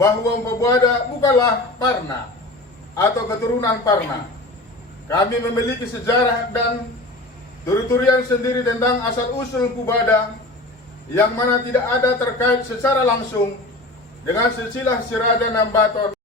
bahwa Mpu Buada bukanlah Parna atau keturunan Parna. Kami memiliki sejarah dan turi-turian sendiri tentang asal-usul Mpu Buada, yang mana tidak ada terkait secara langsung dengan silsilah si Raja Nambaton